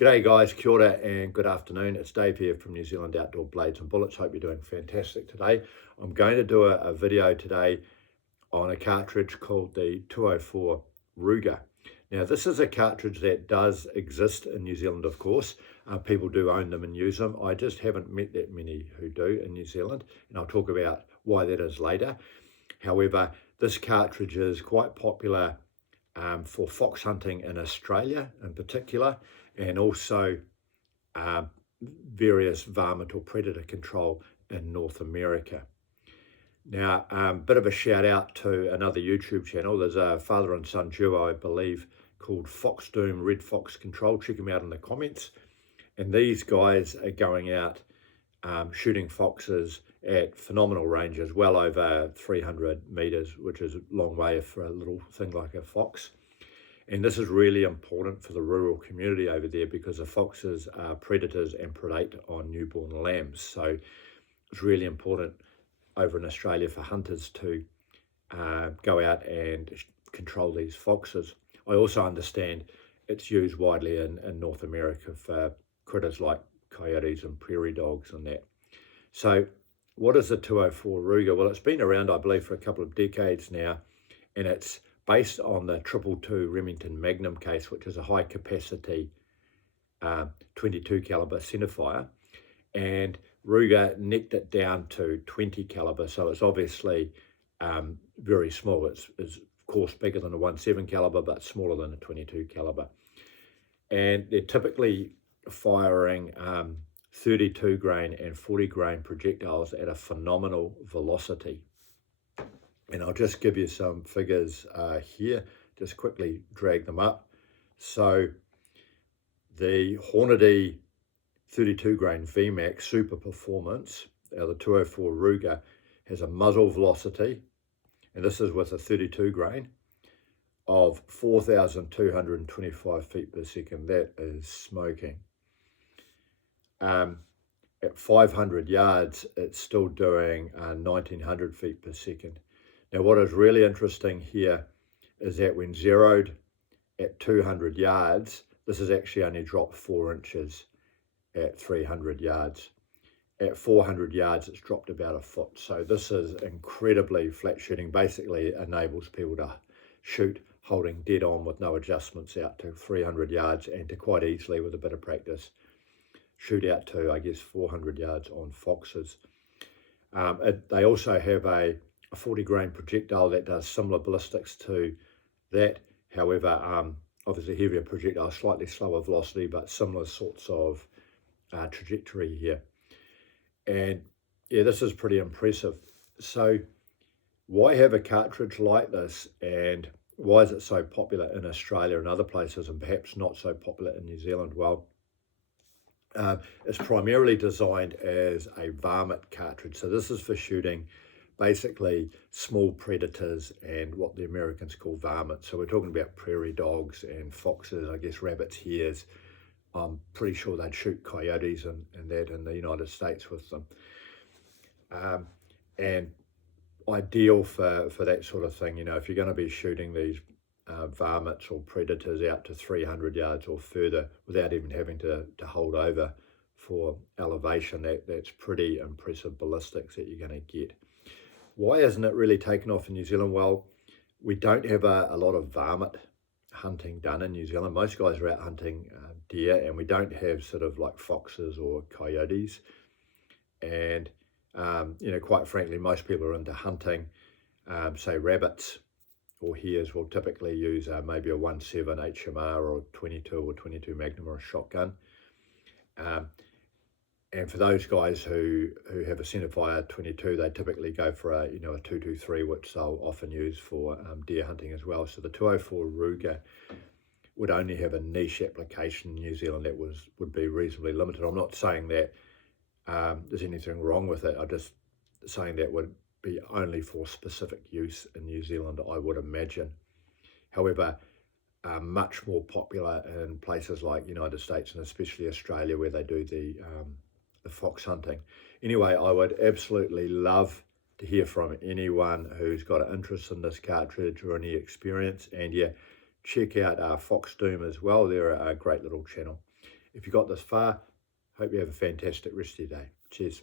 G'day guys, kia ora and good afternoon. It's Dave here from New Zealand Outdoor Blades and Bullets. Hope you're doing fantastic today. I'm going to do a video today on a cartridge called the 204 Rugar. Now this is a cartridge that does exist in New Zealand, of course. People do own them and use them. I just haven't met that many who do in New Zealand, and I'll talk about why that is later. However, this cartridge is quite popular for fox hunting in Australia in particular, and also various varmint or predator control in North America. Now, bit of a shout out to another YouTube channel. There's a father and son duo, I believe, called Fox Doom Red Fox Control. Check them out in the comments. And these guys are going out shooting foxes at phenomenal ranges, well over 300 meters, which is a long way for a little thing like a fox. And this is really important for the rural community over there because the foxes are predators and predate on newborn lambs. So it's really important over in Australia for hunters to go out and control these foxes. I also understand it's used widely in North America for critters like coyotes and prairie dogs and that. So what is the 204 Rugar? Well, it's been around, I believe, for a couple of decades now, and it's based on the 222 Remington Magnum case, which is a high capacity 22 caliber centerfire, and Rugar necked it down to 20 caliber, so it's obviously very small. It's of course bigger than a 17 caliber, but smaller than a 22 caliber. And they're typically firing 32 grain and 40 grain projectiles at a phenomenal velocity. And I'll just give you some figures here, just quickly drag them up. So the Hornady 32 grain VMAX Super Performance, the 204 Rugar, has a muzzle velocity, and this is with a 32 grain, of 4,225 feet per second. That is smoking. At 500 yards, it's still doing 1,900 feet per second. Now, what is really interesting here is that when zeroed at 200 yards, this has actually only dropped 4 inches at 300 yards. At 400 yards, it's dropped about a foot. So this is incredibly flat shooting. Basically enables people to shoot holding dead on with no adjustments out to 300 yards and to quite easily, with a bit of practice, shoot out to, I guess, 400 yards on foxes. They also have a 40 grain projectile that does similar ballistics to that. However, obviously heavier projectile, slightly slower velocity, but similar sorts of trajectory here. And yeah, this is pretty impressive. So why have a cartridge like this, and why is it so popular in Australia and other places and perhaps not so popular in New Zealand? Well, it's primarily designed as a varmint cartridge. So this is for shooting basically small predators and what the Americans call varmint. So we're talking about prairie dogs and foxes, I guess rabbits, hares. I'm pretty sure they'd shoot coyotes and that in the United States with them. And ideal for that sort of thing, you know, if you're going to be shooting these varmints or predators out to 300 yards or further without even having to hold over for elevation, that's pretty impressive ballistics that you're going to get. Why isn't it really taken off in New Zealand? Well, we don't have a lot of varmint hunting done in New Zealand. Most guys are out hunting deer, and we don't have sort of like foxes or coyotes. And, you know, quite frankly, most people are into hunting, say rabbits or hares will typically use maybe a 1.7 HMR or 22 Magnum or a shotgun. And for those guys who have a centerfire 22, they typically go for a 223, which they'll often use for deer hunting as well. So the 204 Rugar would only have a niche application in New Zealand that would be reasonably limited. I'm not saying that there's anything wrong with it. I'm just saying that would be only for specific use in New Zealand, I would imagine. However, much more popular in places like United States and especially Australia, where they do the fox hunting. Anyway, I would absolutely love to hear from anyone who's got an interest in this cartridge or any experience. And yeah, check out Fox Doom as well. They're a great little channel. If you got this far, hope you have a fantastic rest of your day. Cheers.